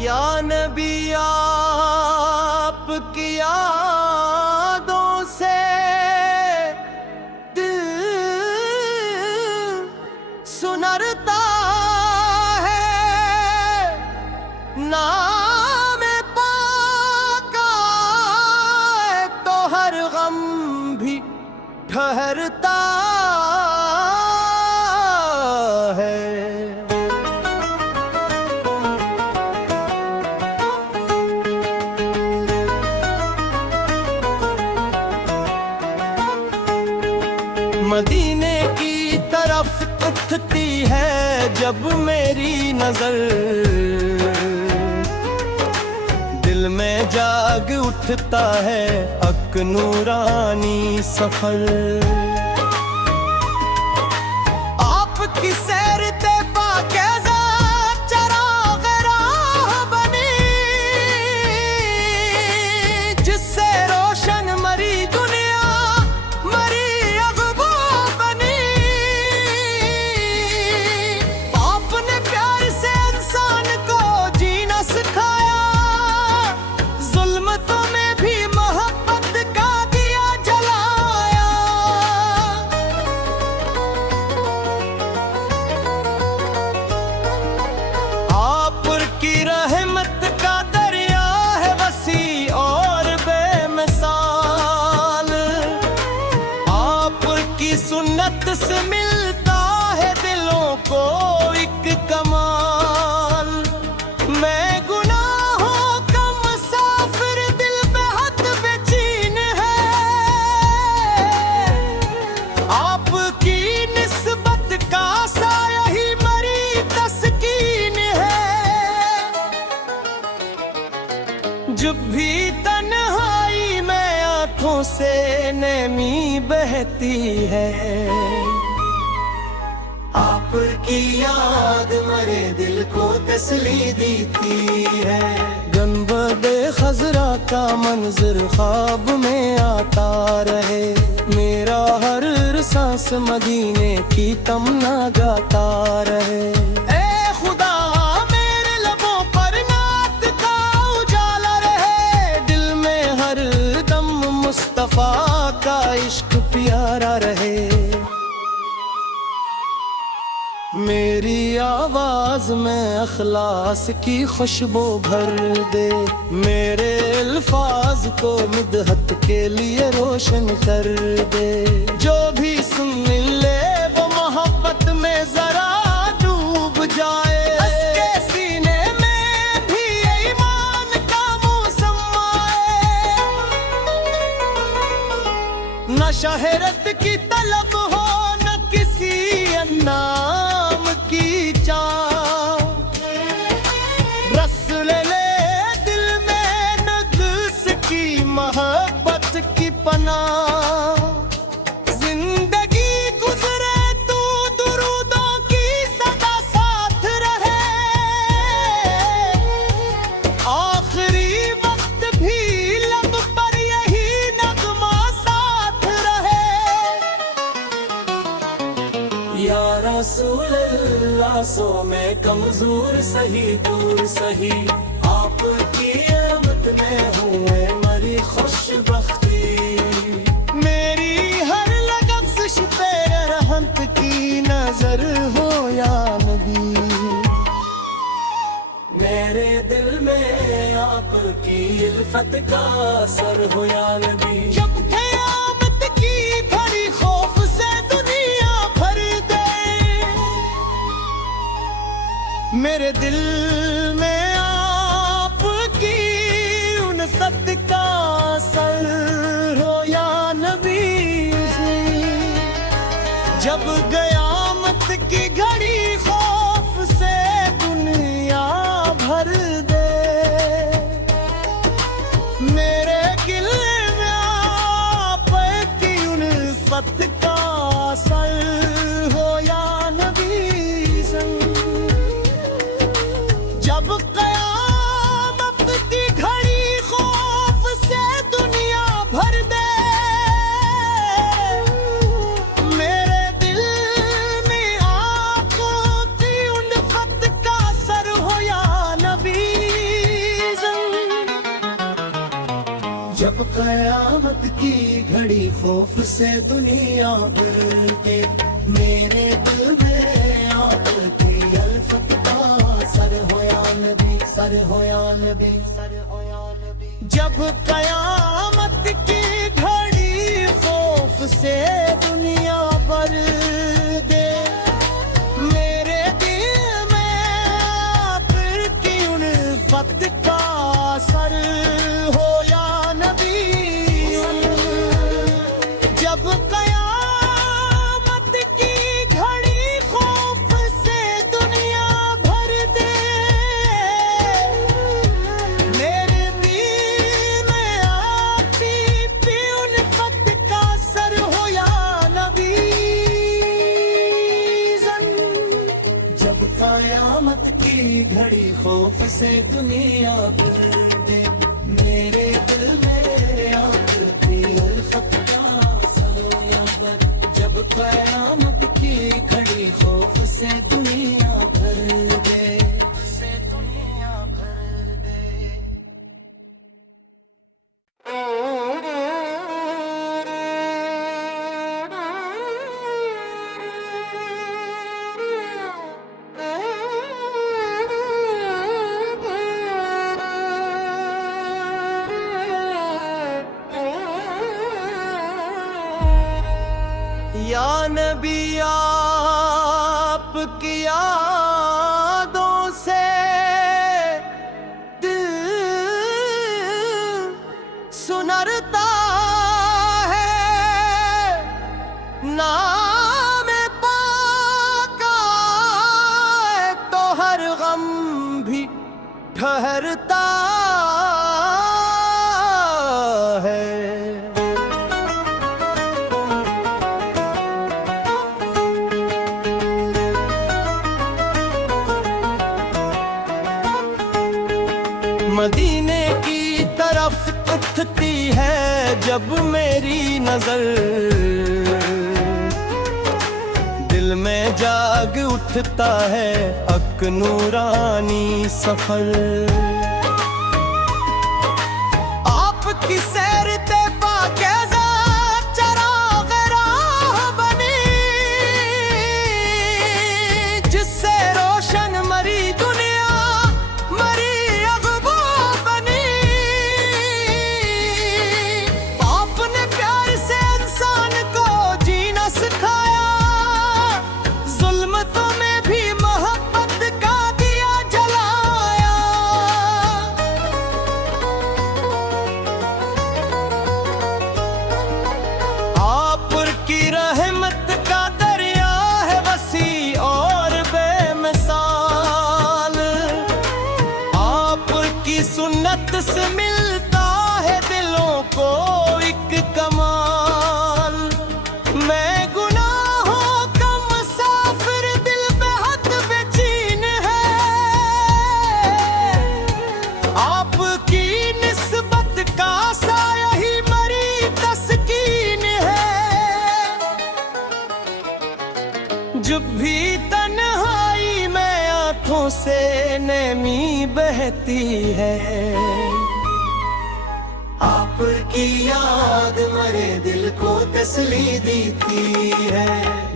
या नबी आपकी यादों से दिल सुनरता है, नाम पाक आए तो हर गम भी ठहरता है। मदीने की तरफ उठती है जब मेरी नजर, दिल में जाग उठता है अक नूरानी सफर। आपकी सैर ते पाकीज़ा चराग़ राह बनी, जिससे रोशन मरी दुनिया मरी अगबो बनी। आपने प्यार से इंसान को जीना सिखाया, जुल्मतों में भी मोहब्बत का दिया जलाया। आप की रहमत का दरिया है वसी और बेमिसाल, आप की सुन्नत से मिलता है दिलों को एक कमाल। मैं गुनाहों का मुसाफिर, दिल बेहद बेचैन है, आपकी निस्बत का साया ही मरी तस्कीन है। जब भी तन्हाई में आंखों से नमी बहती है, आपकी याद मरे दिल को तसली देती है। गंबदे खजरा का मंजर ख्वाब में आता रहे, मेरा हर सांस मदीने की तमन्ना गाता रहे। ए खुदा मेरे लबों पर नात का उजाला रहे, दिल में हर दम मुस्तफा का इश्क प्यारा रहे। मेरी आवाज में अखलास की खुशबू भर दे, मेरे अल्फाज को मिदहत के लिए रोशन कर दे। जो भी सुन ले वो मोहब्बत में जरा डूब जाए, उसके सीने में भी ईमान का मौसम आए। न शहरत की तलब हो न किसी अन्नाम की चाह, रस ले दिल में नग्स की मोहब्बत की पनाह। जिंदगी गुजरे तू दुरूदों की सदा साथ रहे, आखिरी वक्त भी लब पर यही नगमा साथ रहे। या रसूल अल्लाह सो मैं कमजोर सही दूर सही, आपकी रहमत में हूँ मैं मरी खुशबख्ती। मेरी हर लफ्ज़ पे रहमत की नजर हो या नबी, मेरे दिल में आपकी इल्फत का असर हो या नबी। जब क़यामत की घड़ी खौफ से दुनिया भर दे, मेरे दिल में आपकी उनसत का असर हो या नबी। जब क़यामत की घड़ी खौफ से दुनिया भर दे, मेरे दिल में आपकी उनसत का असर हो या नबी। जब क़यामत की घड़ी खौफ से दुनिया भर दे, मेरे दिल में आँखों कयामत की घड़ी खौफ से दुनिया डरते, मेरे दिल में आती अल्फत का सर हो या नबी, सर हो या नबी, सर हो या नबी। जब कयामत की घड़ी खौफ से दुनिया भर दे, मेरे दिल में आखिर की उल्फत का सर हो या नबी। जब कयामत की घड़ी खौफ से दुनिया भर दे, मेरे दिल में आती भी उल्फत का सर हो या नबी। जब कयामत की घड़ी खौफ से दुनिया भर दे, मेरे दिल में आती उल्फत का सर हो या नबी। जब कयामत की घड़ी खौफ से दुनिया भर दे, से दुनिया भर दे। या नबी आपकी यादों से दिल सुनरता है, नाम पाक आए तो हर गम भी ठहरता है। मदीने की तरफ उठती है जब मेरी नजर, दिल में जाग उठता है अक नूरानी सफर। आपकी सैर ते पाकीज़ा चराग़ राह बनी, जिससे रोशन मरी दुनिया मरी सुन्नत से मिलता है दिलों को एक कमाल। मैं गुनाहों का मुसाफिर, दिल बेहद बेचैन है, आपकी निस्बत का साया ही मरी तस्कीन है। जब भी तन्हाई में आंखों से नमी बहती है, आपकी याद मेरे दिल को तसली देती है।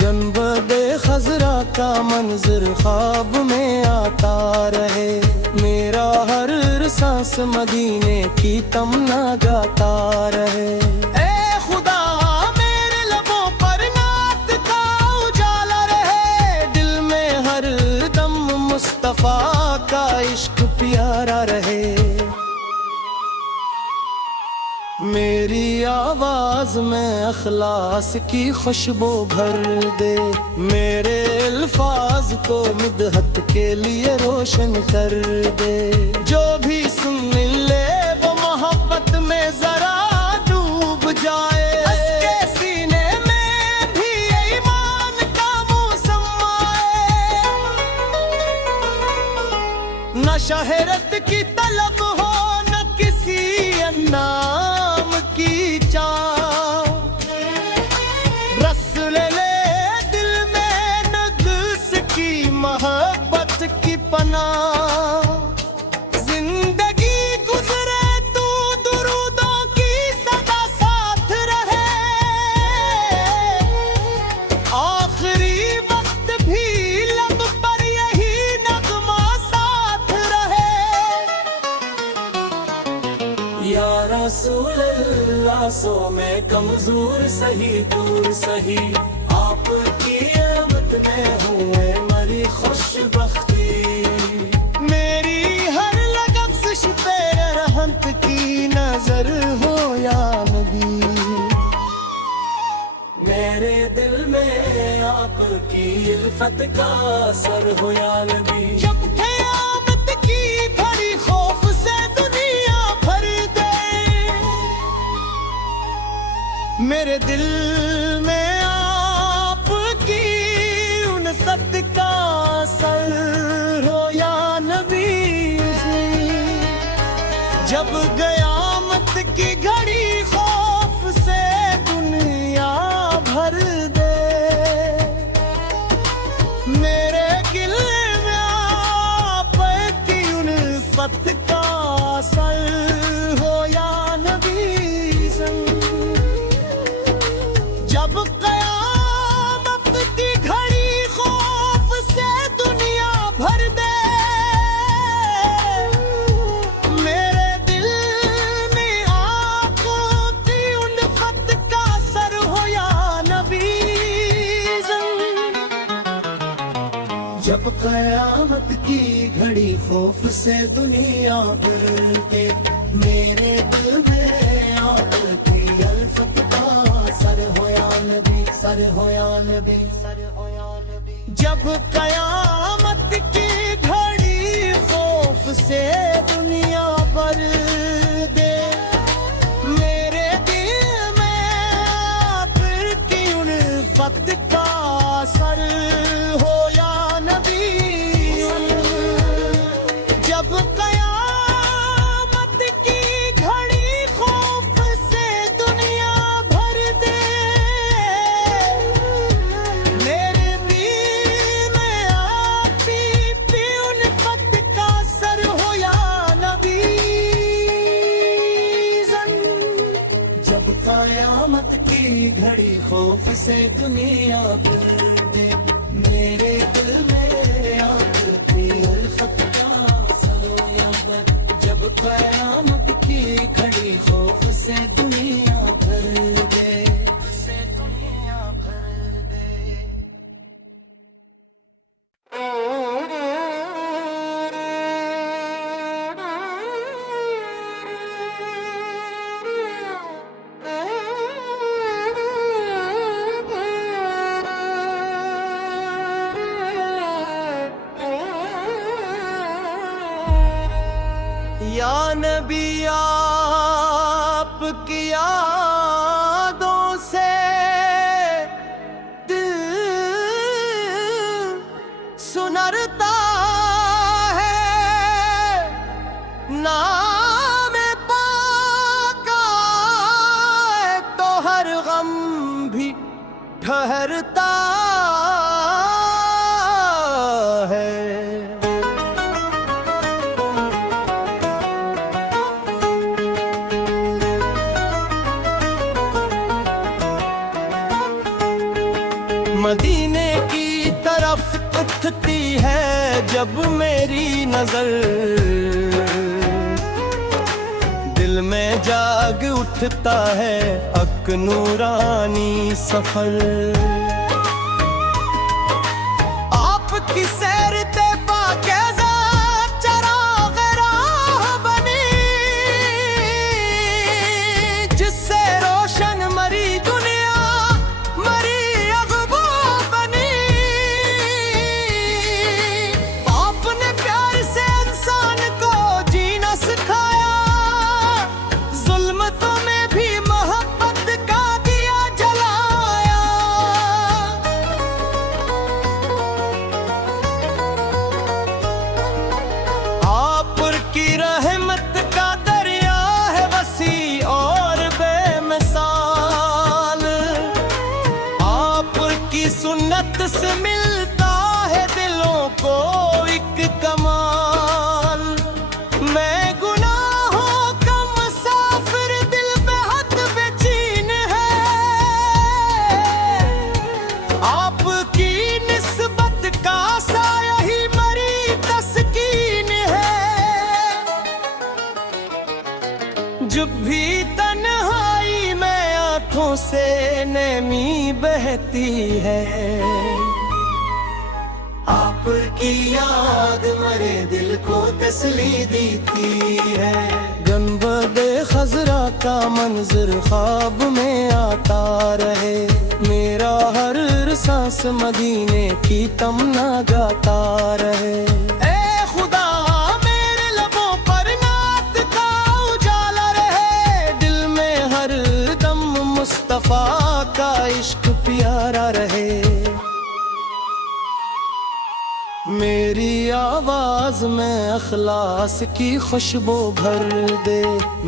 गंबदे खजरा का मंजर ख्वाब में आता रहे, मेरा हर सांस मदीने की तमन्ना गाता रहे। ए खुदा मेरे लबों पर नात का उजाला रहे, दिल में हर दम मुस्तफा का इश्क प्यारा रहे। मेरी आवाज में अखलास की खुशबू भर दे, मेरे अल्फाज को मिदहत के लिए रोशन कर दे। जो भी सुन ले वो मोहब्बत में जरा डूब जाए, उसके सीने में भी ईमान का मौसम आए। न शहरत की तलब हो न किसी नाम की चाह, रस ले दिल में नक्स की मोहब्बत की पनाह। जिंदगी गुजरे तू दुरूदों की सांसों में कमजोर सही दूर सही, आपकी आमद में हुए मरी खुशबख्ती। मेरी हर लफ्ज़ पे रहमत की नजर हो या नबी, मेरे दिल में आपकी इल्फत का असर हो या नबी। जब क़यामत की घड़ी खौफ से दुनिया भर दे, मेरे दिल में आपकी उनसत का असर हो या नबी। जब क़यामत की घड़ी खौफ से दुनिया भर दे, मेरे दिल में आपकी उनसत का असर हो या नबी। जब क़यामत की घड़ी खौफ से दुनिया भर दे, मेरे दिल में आपकी उल्फत का असर हो या नबी। जब क़यामत की घड़ी खौफ से दुनिया भर दे, मेरे दिल में आपकी उल्फत का असर हो या नबी, सर हो या नबी, सर हो या नबी। जब क़यामत की घड़ी खौफ से दुनिया भर दे, मेरे दिल में आपकी उल्फत का असर हो या नबी। जब क़यामत की घड़ी खौफ से दुनिया भर दे, मेरे दिल में आपकी उल्फत का असर हो या नबी। जब क़यामत की घड़ी खौफ से दुनिया भर दे, मेरे दिल में आपकी उल्फत का असर हो या नबी। जब क़यामत की घड़ी खौफ से दुनिया भर दे, से दुनिया भर दे। या नबी आपकी यादों से दिल सुनरता है, नाम पाक आए तो हर गम भी ठहरता है। मदीने की तरफ उठती है जब मेरी नजर, दिल में जाग उठता है अक नूरानी सफर। आपकी सैर तेबा कैसा चराग राह बनी, जिससे रोशन मरी दुनिया मरी अगबो बनी। आपने प्यार से इंसान को जीना सिखाया, जुल्मतों में भी मोहब्बत का दिया जलाया। रहती है। आपकी याद मेरे दिल को तसल्ली देती है। गंबदे खजरा का मंजर ख्वाब में आता रहे, मेरा हर सांस मदीने की तमन्ना गाता रहे। ए खुदा मेरे लबों पर नात का उजाला रहे, दिल में हर दम मुस्तफा का इश्क प्यारा रहे। मेरी आवाज में अखलास की खुशबू भर दे,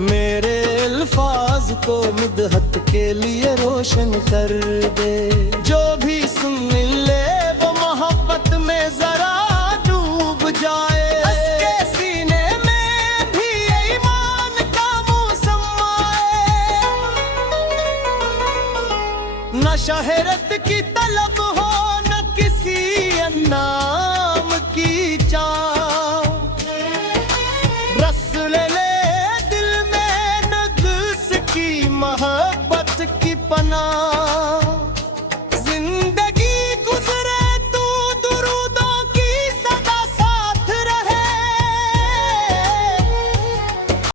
मेरे अल्फाज को मिदहत के लिए रोशन कर दे। जो भी सुन ले वो मोहब्बत में जरा डूब जाए, उसके सीने में भी ईमान का मौसम आए। न शहरत की तलब हो न किसी अन्ना